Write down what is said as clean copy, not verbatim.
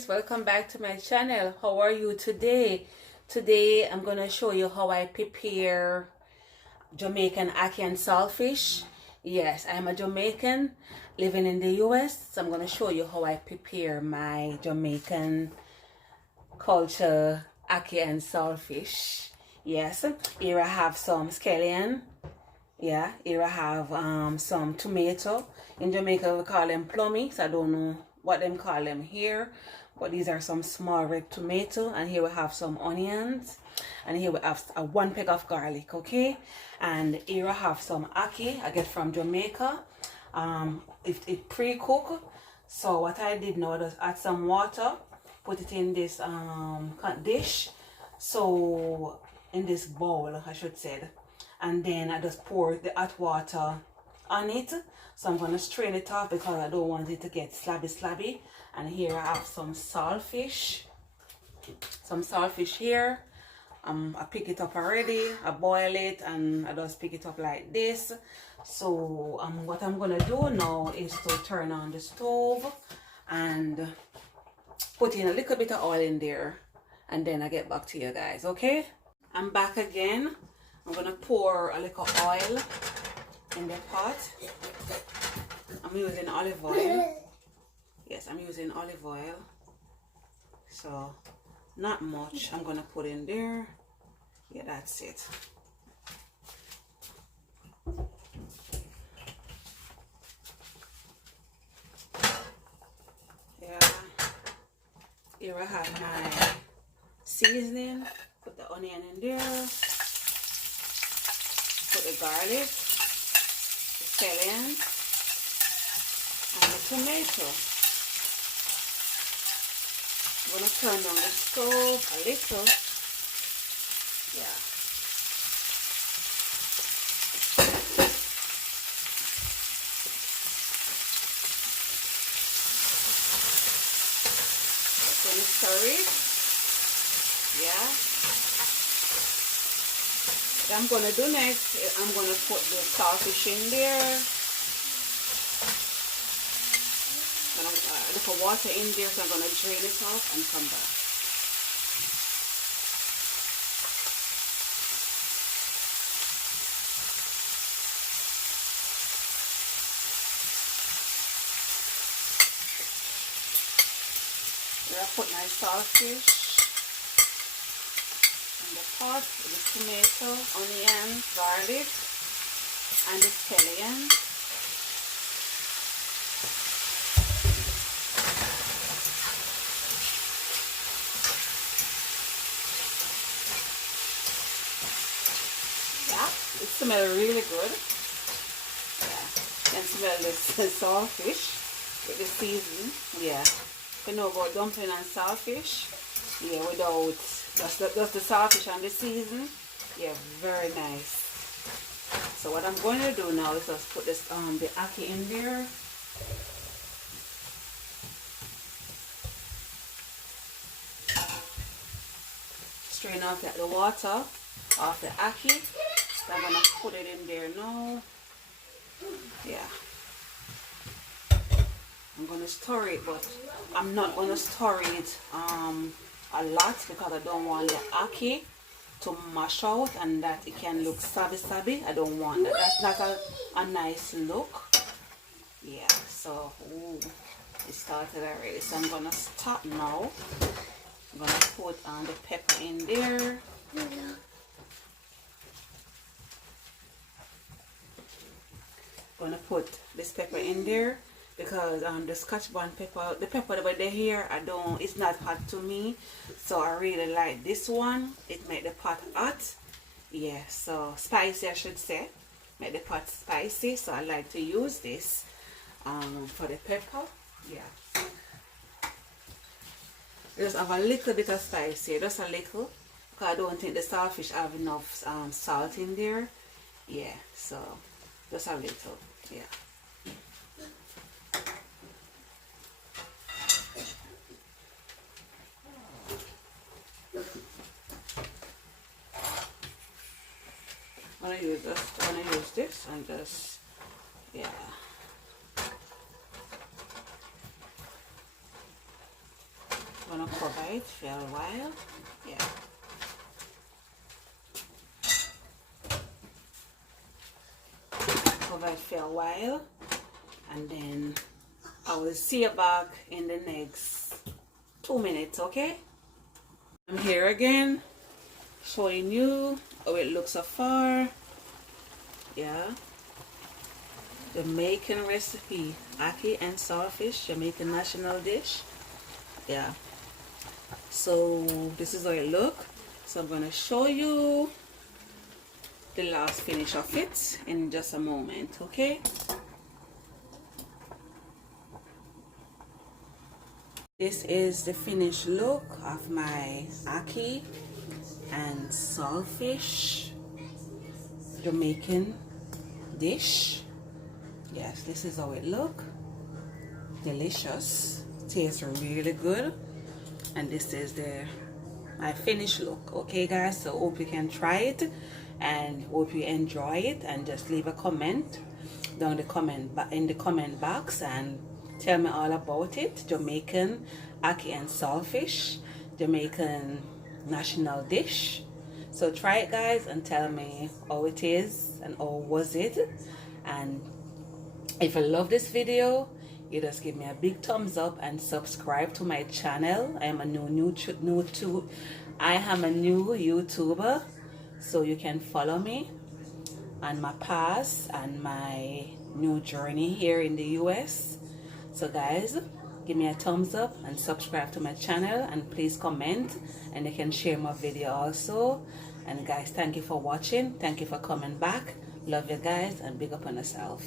viewers, welcome back to my channel. How are you today? Today I'm going to show you how I prepare Jamaican Ackee and Saltfish. Yes, I'm a Jamaican living in the US, so I'm going to show you how I prepare my Jamaican culture Ackee and Saltfish. Yes, here I have some scallion. Yeah, here I have some tomato. In Jamaica we call them plummy, so I don't know what them call them here, but these are some small red tomato. And here we have some onions, and here we have a 1 peck of garlic. Okay, and here I have some ackee I get from Jamaica. It pre-cooked. So what I did now is add some water, put it in this dish, so in this bowl I should say, and then I just pour the hot water on it. So I'm going to strain it off because I don't want it to get slabby. And here I have some saltfish. Some saltfish here. I pick it up already. I boil it and I just pick it up like this. So what I'm going to do now is to turn on the stove and put in a little bit of oil in there. And then I get back to you guys, okay? I'm back again. I'm going to pour a little oil in the pot. I'm using olive oil. Yes, I'm using olive oil. So, not much. I'm going to put in there. Yeah, that's it. Yeah. Here I have my seasoning. Put the onion in there. Put the garlic, the scallion, and the tomato. I'm going to turn down the stove a little. Yeah. I'm going to stir it. Yeah. What I'm going to do next, I'm going to put the saltfish in there. I'm going to look for water in there, so I'm going to drain it off and come back. Here I put my saltfish in the pot with the tomato, onion, garlic, and the scallion. It smells really good. Yeah, you can smell the saltfish with the seasoning. Yeah, you know about dumpling and saltfish. Yeah, without just the saltfish and the seasoning. Yeah, very nice. So what I'm going to do now is just put this the ackee in there. Strain off the water off the ackee. So I'm gonna put it in there now. Yeah. I'm gonna stir it, but I'm not gonna stir it a lot because I don't want the ackee to mash out and that it can look sabby. I don't want that. That's not a nice look. Yeah, so it started already. So I'm gonna stop now. I'm gonna put the pepper in there. Gonna put this pepper in there because the Scotch bonnet pepper, the pepper over there here, it's not hot to me, so I really like this one. It make the pot hot. Yeah, so spicy I should say, make the pot spicy, so I like to use this for the pepper. Yeah, just have a little bit of spicy, just a little, because I don't think the saltfish have enough salt in there. Yeah, so just a little. Yeah. I'm gonna use this and just, yeah. cover it for a while. Yeah. Cover it for a while, and then I will see you back in the next 2 minutes, okay? I'm here again, showing you how it looks so far. Yeah. Jamaican recipe, ackee and saltfish, Jamaican national dish. Yeah. So this is how it look. So I'm gonna show you the last finish of it in just a moment, okay? This is the finished look of my ackee and saltfish Jamaican dish. Yes, this is how it look. Delicious, tastes really good. And this is my finished look. Okay guys, so hope you can try it and hope you enjoy it, and just leave a comment down in the comment box and tell me all about it. Jamaican ackee and saltfish, Jamaican national dish. So try it guys and tell me how it is and how was it. And if you love this video, you just give me a big thumbs up and subscribe to my channel. I am a new YouTuber, so you can follow me on my past and my new journey here in the US. So guys, give me a thumbs up and subscribe to my channel, and please comment, and you can share my video also. And guys, thank you for watching, thank you for coming back. Love you guys, and big up on yourself.